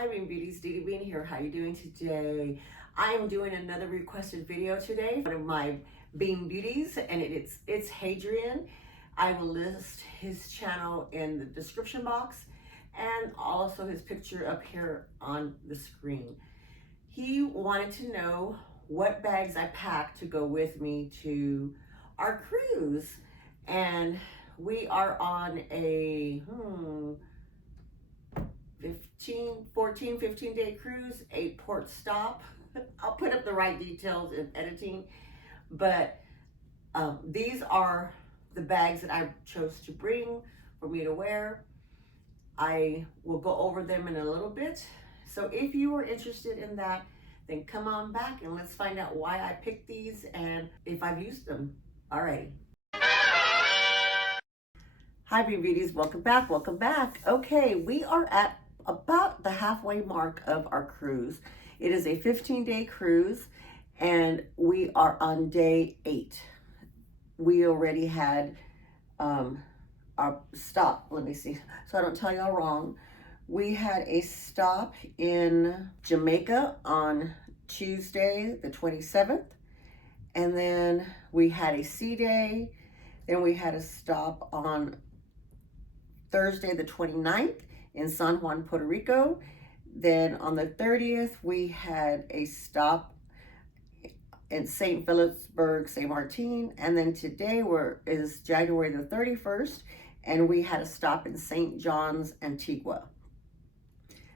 Hi Beanbeauties, Dee Bean here. How you doing today? I am doing another requested video today. One of my Beanbeauties, and it's Hadrian. I will list his channel in the description box and also his picture up here on the screen. He wanted to know what bags I packed to go with me to our cruise, and we are on a 15 day cruise, 8-port stop. I'll put up the right details in editing, but these are the bags that I chose to bring for me to wear. I will go over them in a little bit. So if you are interested in that, then come on back and let's find out why I picked these and if I've used them already. Hi Beanbeauties, welcome back, welcome back. Okay, we are at about the halfway mark of our cruise. It is a 15-day cruise and we are on day 8. We already had our stop, let me see, so I don't tell y'all wrong. We had a stop in Jamaica on Tuesday the 27th, and then we had a sea day, then we had a stop on Thursday the 29th in San Juan, Puerto Rico. Then on the 30th, we had a stop in St. Philipsburg, St. Martin. And then today is January the 31st, and we had a stop in St. John's, Antigua.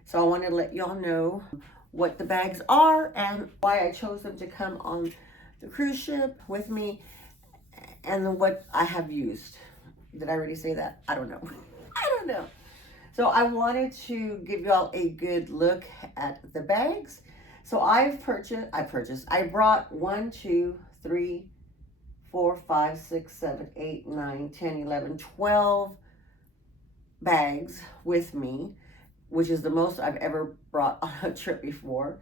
So I wanted to let y'all know what the bags are and why I chose them to come on the cruise ship with me and what I have used. Did I already say that? I don't know. I don't know. So I wanted to give y'all a good look at the bags. So I brought 1, 2, 3, 4, 5, 6, 7, 8, 9, 10, 11, 12 bags with me, which is the most I've ever brought on a trip before.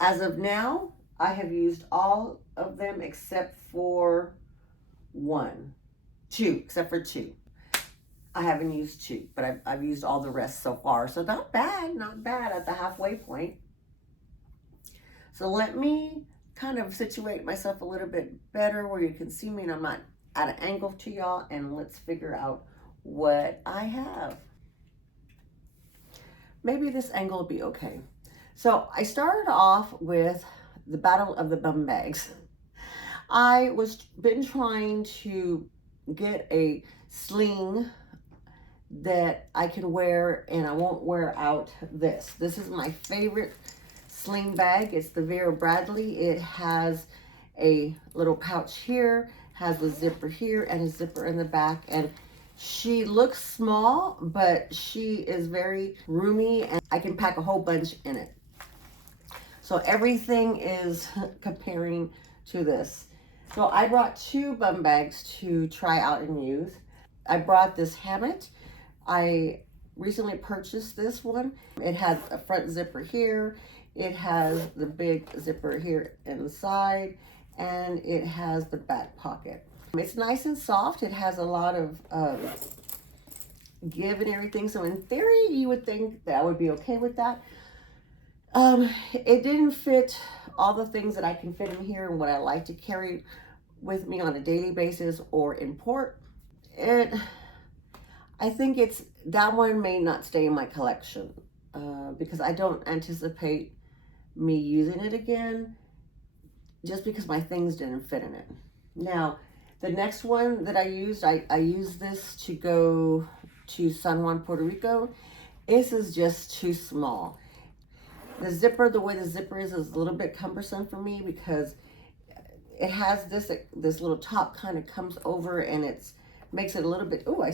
As of now, I have used all of them except for 2. I haven't used 2, but I've used all the rest so far. So not bad at the halfway point. So let me kind of situate myself a little bit better where you can see me and I'm not at an angle to y'all, and let's figure out what I have. Maybe this angle will be okay. So I started off with the battle of the bum bags. I been trying to get a sling that I can wear and I won't wear out this. This is my favorite sling bag. It's the Vera Bradley. It has a little pouch here, has a zipper here and a zipper in the back, and she looks small, but she is very roomy and I can pack a whole bunch in it. So everything is comparing to this. So I brought 2 bum bags to try out and use. I brought this Hammett. I recently purchased this one. It has a front zipper here. It has the big zipper here inside, and it has the back pocket. It's nice and soft. It has a lot of give and everything. So in theory, you would think that I would be okay with that. It didn't fit all the things that I can fit in here and what I like to carry with me on a daily basis or in port. I think that one may not stay in my collection because I don't anticipate me using it again just because my things didn't fit in it. Now, the next one that I used this to go to San Juan, Puerto Rico. This is just too small. The zipper, the way the zipper is a little bit cumbersome for me because it has this little top kind of comes over and makes it a little bit, oh, I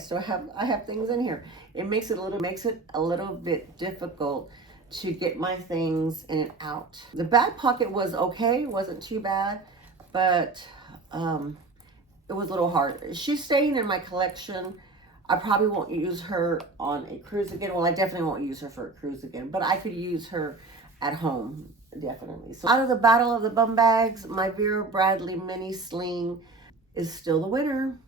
have things in here. It makes it a little bit difficult to get my things in and out. The back pocket was okay, wasn't too bad, but it was a little hard. She's staying in my collection. I probably won't use her on a cruise again. Well, I definitely won't use her for a cruise again, but I could use her at home, definitely. So out of the battle of the bum bags, my Vera Bradley mini sling is still the winner.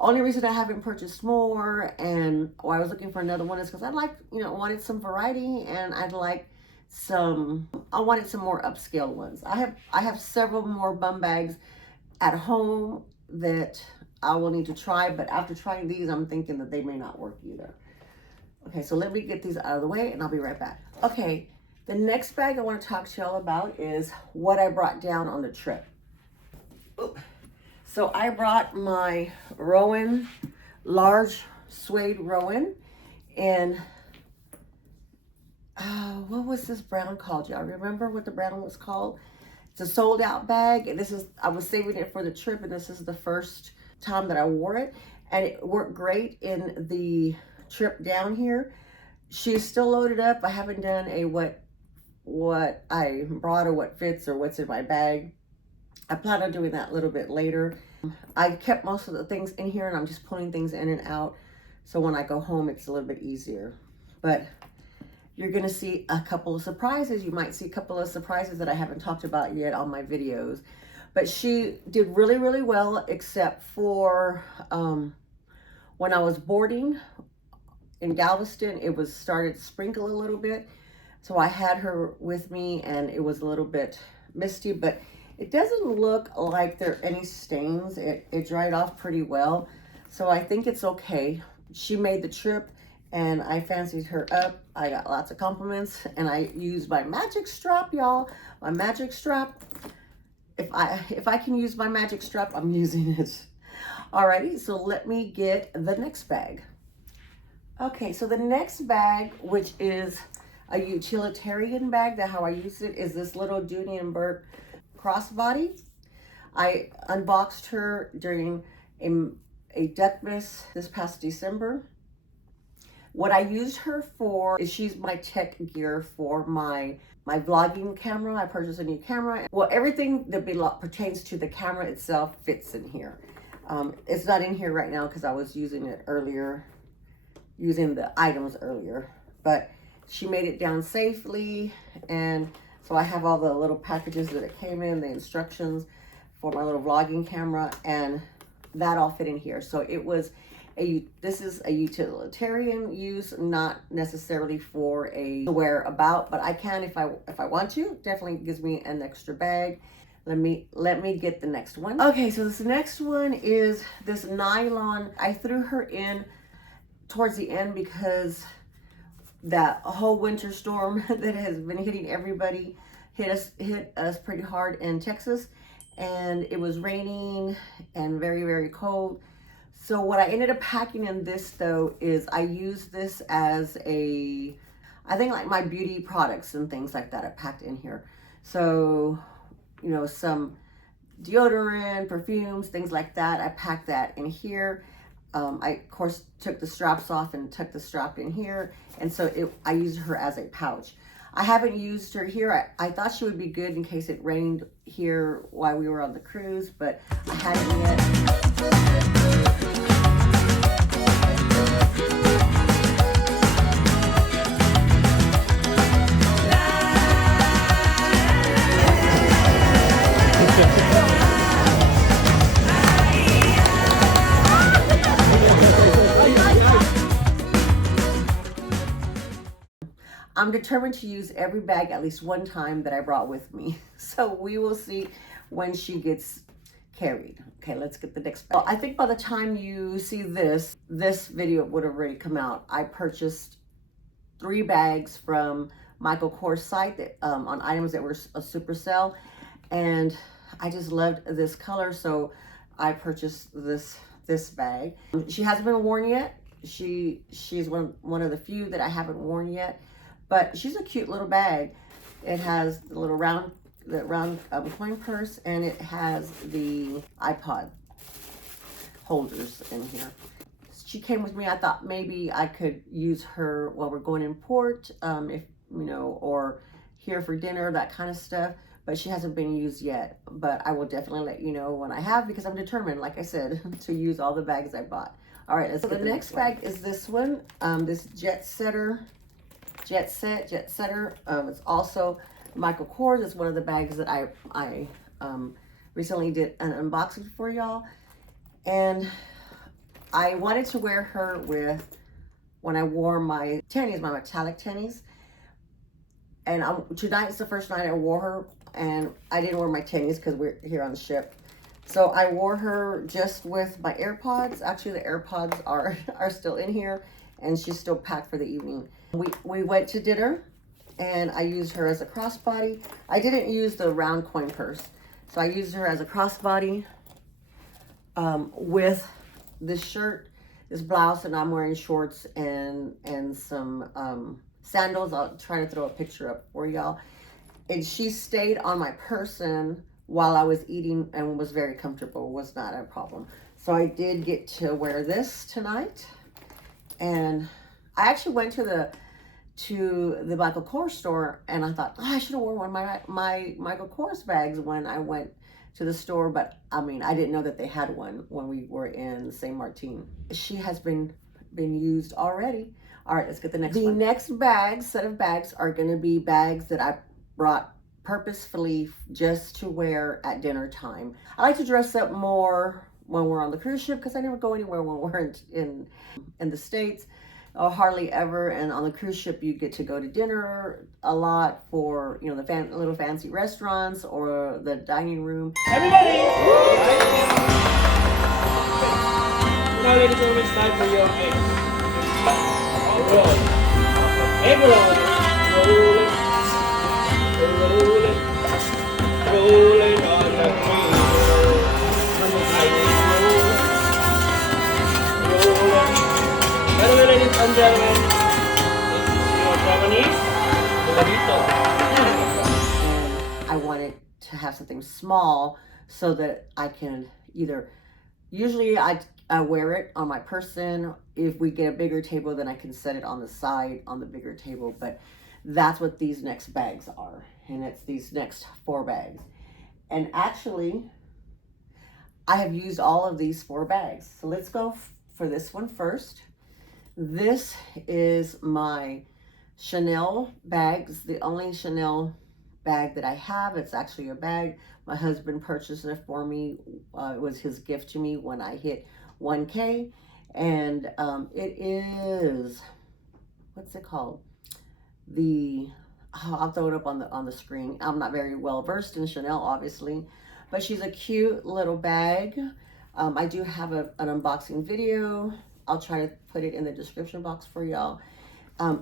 Only reason I haven't purchased more and why I was looking for another one is because I like, wanted some variety, and I wanted some more upscale ones. I have several more bum bags at home that I will need to try, but after trying these, I'm thinking that they may not work either. Okay, so let me get these out of the way and I'll be right back. Okay, the next bag I want to talk to y'all about is what I brought down on the trip. Oop. So I brought my Rowan, large suede Rowan, and what was this brown called? Y'all remember what the brown was called? It's a sold out bag, and I was saving it for the trip, and this is the first time that I wore it, and it worked great in the trip down here. She's still loaded up. I haven't done a what I brought or what fits or what's in my bag. I plan on doing that a little bit later. I kept most of the things in here, and I'm just pulling things in and out, so when I go home it's a little bit easier. But you're gonna see a couple of surprises. You might see a couple of surprises that I haven't talked about yet on my videos. But she did really, really well, except for when I was boarding in Galveston, it started to sprinkle a little bit. So I had her with me, and it was a little bit misty, but it doesn't look like there are any stains. It dried off pretty well. So I think it's okay. She made the trip, and I fancied her up. I got lots of compliments, and I used my magic strap, y'all. My magic strap. If I can use my magic strap, I'm using it. Alrighty, so let me get the next bag. Okay, so the next bag, which is a utilitarian bag, how I use it, is this little Dooney and Burke crossbody. I unboxed her during a Duckmas this past December. What I used her for is she's my tech gear for my vlogging camera. I purchased a new camera. Well, everything that pertains to the camera itself fits in here. It's not in here right now because I was using it earlier, using the items earlier, but she made it down safely. And so I have all the little packages that it came in, the instructions for my little vlogging camera, and that all fit in here. So this is a utilitarian use, not necessarily for a wear about, but I can if I want to. Definitely gives me an extra bag. Let me get the next one. Okay, so this next one is this nylon. I threw her in towards the end because that whole winter storm that has been hitting everybody hit us pretty hard in Texas, and it was raining and very, very cold. So what I ended up packing in this though is I use this as I think like my beauty products and things like that I packed in here. So, some deodorant, perfumes, things like that. I packed that in here. I of course took the straps off and tucked the strap in here. And so I used her as a pouch. I haven't used her here. I thought she would be good in case it rained here while we were on the cruise, but I hadn't yet. I'm determined to use every bag at least one time that I brought with me. So we will see when she gets carried. Okay, let's get the next bag. Well, I think by the time you see this video would have already come out. I purchased 3 bags from Michael Kors site that, on items that were a super sale. And I just loved this color, so I purchased this bag. She hasn't been worn yet. She's one of the few that I haven't worn yet. But she's a cute little bag. It has the little round coin purse, and it has the iPod holders in here. She came with me. I thought maybe I could use her while we're going in port, or here for dinner, that kind of stuff. But she hasn't been used yet. But I will definitely let you know when I have, because I'm determined, like I said, to use all the bags I bought. All right, so the next bag is this one, this Jet Setter. It's also Michael Kors. It's one of the bags that I recently did an unboxing for y'all. And I wanted to wear her with, when I wore my tennies, my metallic tennies. And tonight's the first night I wore her, and I didn't wear my tennies because we're here on the ship. So I wore her just with my AirPods. Actually, the AirPods are still in here, and she's still packed for the evening. We went to dinner, and I used her as a crossbody. I didn't use the round coin purse, so I used her as a crossbody with this shirt, this blouse, and I'm wearing shorts and some sandals. I'll try to throw a picture up for y'all. And she stayed on my person while I was eating and was very comfortable. Was not a problem. So I did get to wear this tonight. And I actually went to the Michael Kors store, and I thought, oh, I should have worn one of my Michael Kors bags when I went to the store, but I mean, I didn't know that they had one when we were in St. Martin. She has been used already. All right, let's get the next one. The next set of bags are going to be bags that I brought purposefully just to wear at dinner time. I like to dress up more when we're on the cruise ship because I never go anywhere when we're in the States, or hardly ever. And on the cruise ship, you get to go to dinner a lot for, you know, the little fancy restaurants or the dining room. Everybody! Now, ladies and gentlemen, it's time for your eggs. Roll. Egg roll. Roll it. Roll it. Roll it on the cream. Roll it. Hello, ladies and gentlemen. It's your Japanese. And I wanted to have something small so that I can either, usually I wear it on my person. If we get a bigger table, then I can set it on the side on the bigger table. But that's what these next bags are. And it's these next 4 bags. And actually, I have used all of these 4 bags. So let's go for this one first. This is my Chanel bags, the only Chanel bag that I have. It's actually a bag. My husband purchased it for me. It was his gift to me when I hit 1K. And it is, what's it called? I'll throw it up on the screen. I'm not very well versed in Chanel, obviously, but she's a cute little bag. I do have an unboxing video. I'll try to put it in the description box for y'all.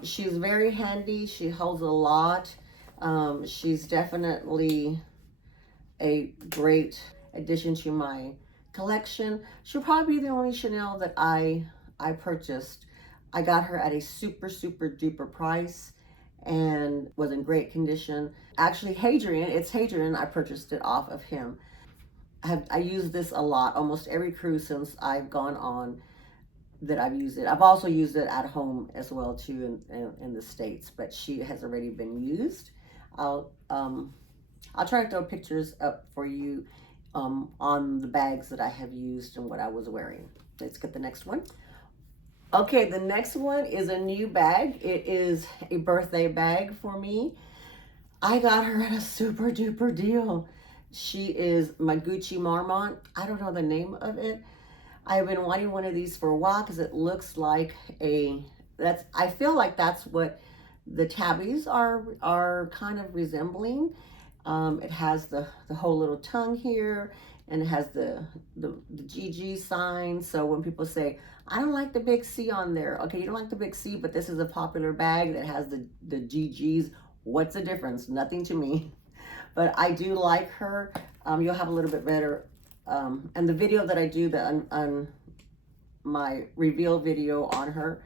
She's very handy. She holds a lot. She's definitely a great addition to my collection. She'll probably be the only Chanel that I purchased. I got her at a super duper price and was in great condition. Actually, Hadrian, ItsHadrian, I purchased it off of him. I use this a lot, almost every cruise since I've gone on that I've used it. I've also used it at home as well too in the States, but she has already been used. I'll try to throw pictures up for you on the bags that I have used and what I was wearing. Let's get the next one. Okay, the next one is a new bag. It is a birthday bag for me. I got her at a super duper deal. She is my Gucci Marmont. I don't know the name of it. I've been wanting one of these for a while because it looks like I feel like that's what the tabbies are kind of resembling. It has the whole little tongue here, and it has the GG sign. So when people say, I don't like the big C on there. Okay, you don't like the big C, but this is a popular bag that has the GGs. What's the difference? Nothing to me. But I do like her. You'll have a little bit better. And the video that I do, my reveal video on her,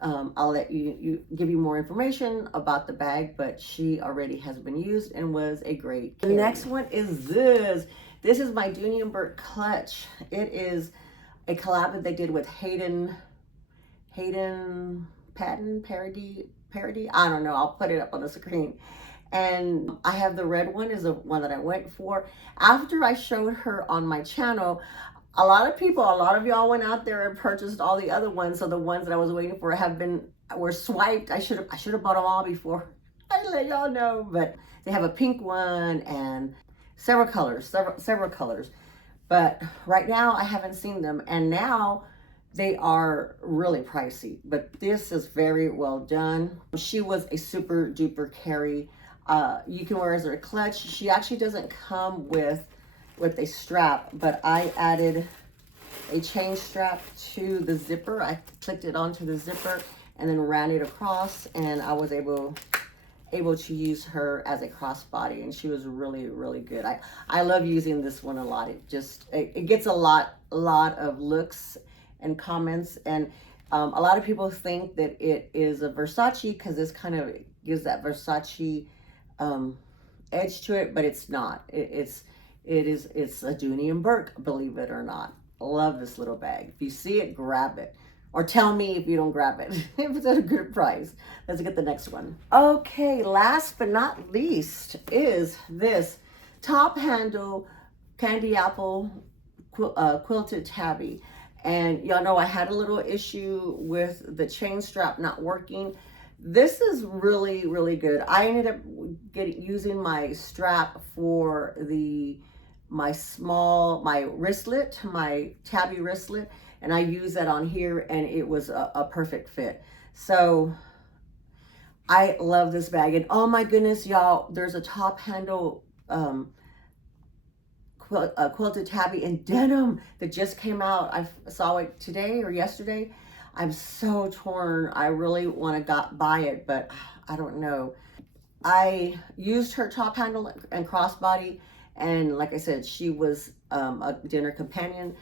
I'll let you give you more information about the bag, but she already has been used and was a great carry. The next one is this. This is my Dooney & Bourke clutch. It is a collab that they did with Hadrian parody. I don't know. I'll put it up on the screen. And I have the red one is the one that I went for. After I showed her on my channel, a lot of y'all went out there and purchased all the other ones. So the ones that I was waiting for were swiped. I should have bought them all before I let y'all know. But they have a pink one and several colors. But right now I haven't seen them. And now They are really pricey, but this is very well done. She was a super duper carry. You can wear as a clutch. She actually doesn't come with a strap, but I added a chain strap to the zipper. I clicked it onto the zipper and then ran it across, and I was able to use her as a crossbody, and she was really, really good. I love using this one a lot. It gets a lot of looks and comments, and a lot of people think that it is a Versace because this kind of gives that Versace edge to it, but it's not. It's a Dooney and Burke, believe it or not. Love this little bag. If you see it, grab it. Or tell me if you don't grab it, if it's at a good price. Let's get the next one. Okay, last but not least is this top handle candy apple quilted tabby. And y'all know I had a little issue with the chain strap not working. This is really, really good. I ended up using my strap for my wristlet, my tabby wristlet, and I use that on here, and it was a perfect fit. So I love this bag. And oh my goodness, y'all, there's a top handle quilted tabby in denim that just came out. I saw it today or yesterday. I'm so torn. I really want to buy it, but I don't know. I used her top handle and crossbody, and like I said, she was a dinner companion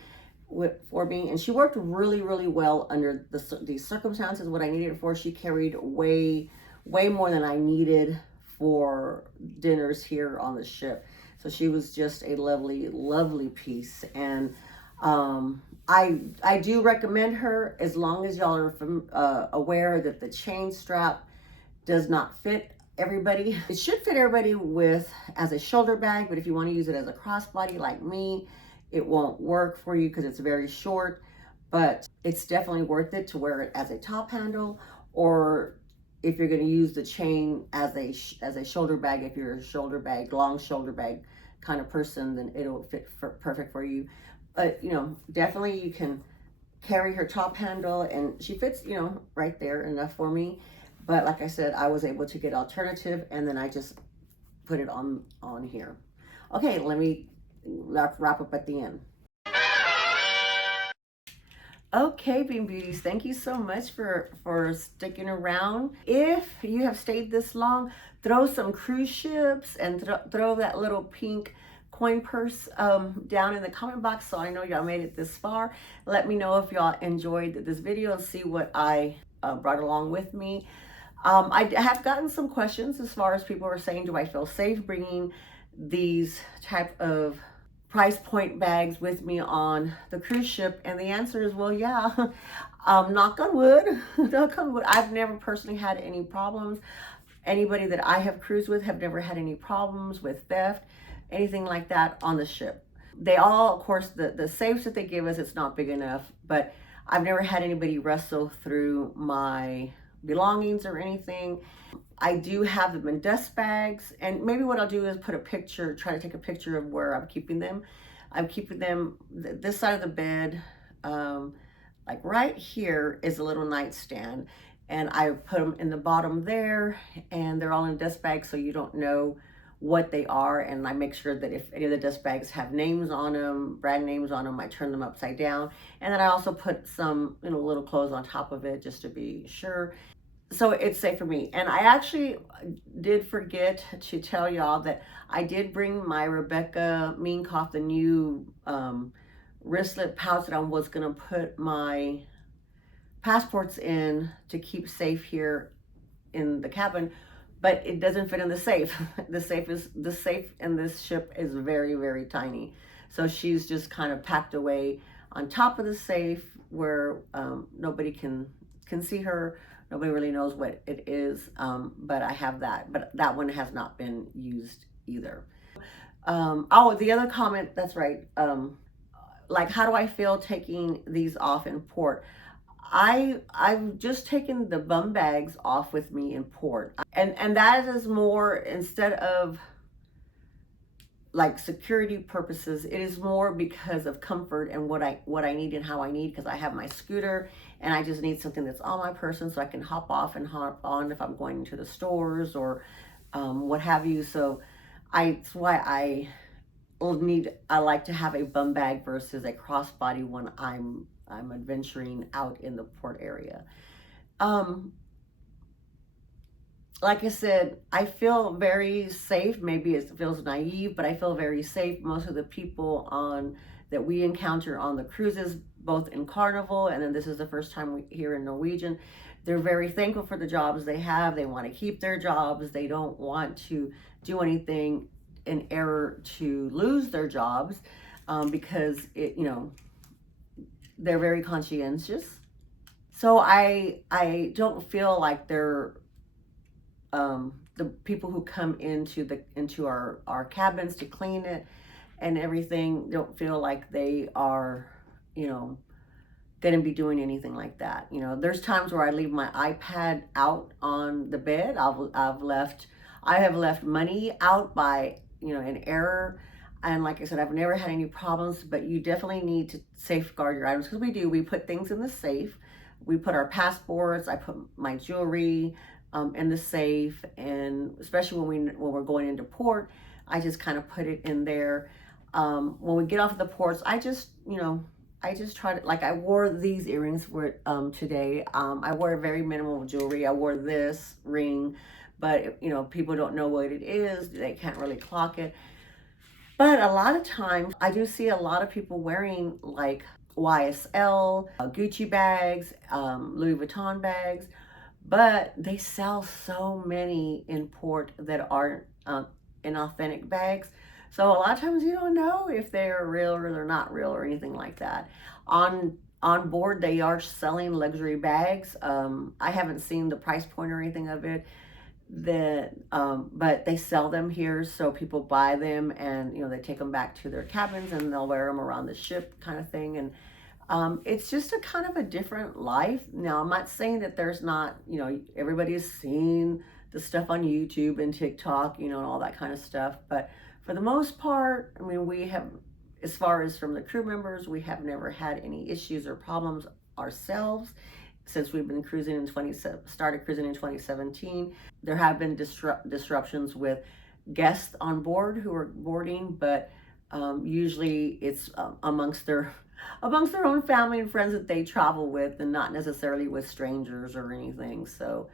for me, and she worked really, really well under these circumstances. What I needed it for, she carried way more than I needed for dinners here on the ship. So she was just a lovely, lovely piece. And I do recommend her, as long as y'all are aware that the chain strap does not fit everybody. It should fit everybody as a shoulder bag, but if you want to use it as a crossbody like me, it won't work for you because it's very short. But it's definitely worth it to wear it as a top handle, or if you're going to use the chain as a shoulder bag. If you're a long shoulder bag kind of person, then it'll fit perfect for you. But definitely you can carry her top handle, and she fits right there enough for me. But like I said, I was able to get alternative, and then I just put it on here. Okay, let me wrap up at the end. Okay, Bean Beauties, thank you so much for sticking around. If you have stayed this long, throw some cruise ships and throw that little pink coin purse down in the comment box, so I know y'all made it this far. Let me know if y'all enjoyed this video and see what I brought along with me. I have gotten some questions as far as people are saying, do I feel safe bringing these type of price point bags with me on the cruise ship? And the answer is, well, yeah. Knock on wood. Knock on wood. I've never personally had any problems. Anybody that I have cruised with have never had any problems with theft, anything like that on the ship. They all, of course, the safes that they give us, it's not big enough, but I've never had anybody wrestle through my belongings or anything. I do have them in dust bags, and maybe what I'll do is try to take a picture of where I'm keeping them. I'm keeping them this side of the bed. Like right here is a little nightstand, and I put them in the bottom there, and they're all in dust bags, so you don't know what they are. And I make sure that if any of the dust bags have names on them, brand names on them, I turn them upside down. And then I also put some little clothes on top of it just to be sure. So it's safe for me. And I actually did forget to tell y'all that I did bring my Rebecca Minkoff, the new wristlet pouch that I was gonna put my passports in to keep safe here in the cabin, but it doesn't fit in the safe. The safe in this ship is very, very tiny. So she's just kind of packed away on top of the safe where nobody can see her. Nobody really knows what it is, but I have that. But that one has not been used either. Oh, the other comment, that's right. Like, how do I feel taking these off in port? I've just taken the bum bags off with me in port. And that is more, instead of like security purposes. It is more because of comfort and what I need and how I need, because I have my scooter and I just need something that's on my person so I can hop off and hop on if I'm going to the stores or what have you. So it's why I like to have a bum bag versus a crossbody when I'm adventuring out in the port area. Like I said, I feel very safe. Maybe it feels naive, but I feel very safe. Most of the people that we encounter on the cruises, both in Carnival and then this is the first time here in Norwegian, they're very thankful for the jobs they have. They want to keep their jobs. They don't want to do anything in error to lose their jobs, because they're very conscientious. So I don't feel like they're the people who come into our cabins to clean it and everything don't feel like they are, going to be doing anything like that. There's times where I leave my iPad out on the bed. I have left money out by, in error. And like I said, I've never had any problems, but you definitely need to safeguard your items, because we put things in the safe. We put our passports, I put my jewelry in the safe, and especially when we're going into port, I just kind of put it in there. When we get off the ports, I just try to, like I wore these earrings for today. I wore very minimal jewelry. I wore this ring, but people don't know what it is. They can't really clock it. But a lot of times I do see a lot of people wearing like YSL, Gucci bags, Louis Vuitton bags, but they sell so many in port that aren't in authentic bags. So a lot of times you don't know if they're real or they're not real or anything like that. On board, they are selling luxury bags. I haven't seen the price point or anything of it. But they sell them here, so people buy them and they take them back to their cabins and they'll wear them around the ship, kind of thing. And it's just a kind of a different life. Now, I'm not saying that there's not, everybody's seen the stuff on YouTube and TikTok, and all that kind of stuff. But for the most part, I mean, we have, as far as from the crew members, we have never had any issues or problems ourselves since we've been cruising started cruising in 2017. There have been disruptions with guests on board who are boarding, but usually it's amongst their own family and friends that they travel with, and not necessarily with strangers or anything. So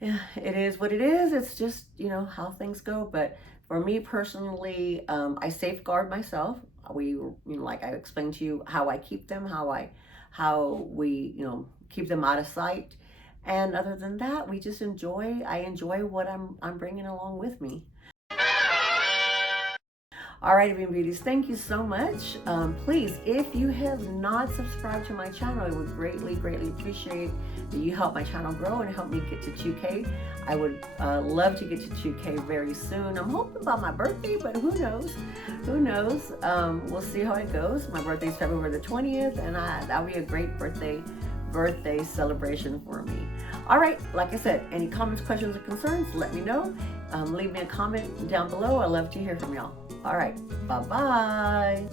yeah, it is what it is. It's just, how things go. But for me personally, I safeguard myself. Like I explained to you, how I keep them, how we, keep them out of sight. And other than that, I enjoy what I'm bringing along with me. All right, Beanbeauties, thank you so much. Please, if you have not subscribed to my channel, I would greatly appreciate that you help my channel grow and help me get to 2K. I would love to get to 2K very soon. I'm hoping by my birthday, but who knows? Who knows? We'll see how it goes. My birthday is February the 20th, and that'll be a great birthday celebration for me. All right, like I said, any comments, questions, or concerns, let me know. Leave me a comment down below. I love to hear from y'all. All right, bye-bye.